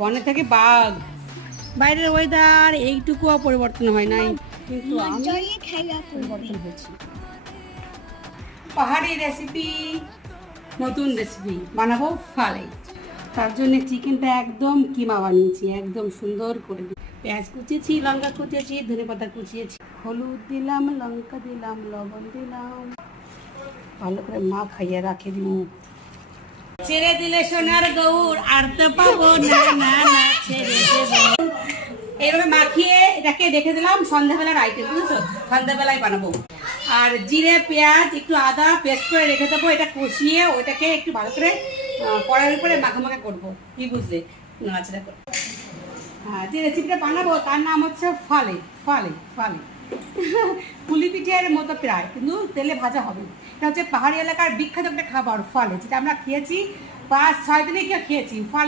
বনে থেকে বাঘ। বাইরের ওয়েদার এইটুকুও পরিবর্তন হয় নাই, কিন্তু আমি পরিবর্তন হয়েছি। পাহাড়ি রেসিপি, নতুন রেসিপি বানাবো ফালে। তার জন্য চিকেনটা একদম কিমা বানিয়েছি, একদম সুন্দর করে। পেঁয়াজ কুচিয়েছি, লঙ্কা কুচিয়েছি, ধনেপাতা কুচিয়েছি, হলুদ দিলাম, লঙ্কা দিলাম, লবণ দিলাম, ভালো করে মা খাইয়ে রাখে দিন। ছেড়ে দিলে সোনার গৌর আর তো পাবো না, না না ছেড়ে দেবো। এইভাবে মাখিয়ে এটাকে রেখে দিলাম, সন্ধ্যাবেলার আইটেম, বুঝেছো? সন্ধ্যাবেলায় বানাবো। আর জিরে, পেঁয়াজ, একটু আদা পেস্ট করে রেখে দেবো। এটা কষিয়ে ওইটাকে একটু ভালো করে কড়াইয়ের উপরে মাখা মাখা করবো, কি বুঝলে? নাড়াচাড়া করে। হ্যাঁ, যে রেসিপিটা বানাবো তার নাম হচ্ছে ফালে। ফালে ফালে পুলি পিঠের মতো প্রায়, কিন্তু তেলে ভাজা হবে। এটা হচ্ছে পাহাড়ি এলাকার বিখ্যাত একটা খাবার ফালে, যেটা আমরা খেয়েছি 5-6 দিনে খেয়েছি। ফালে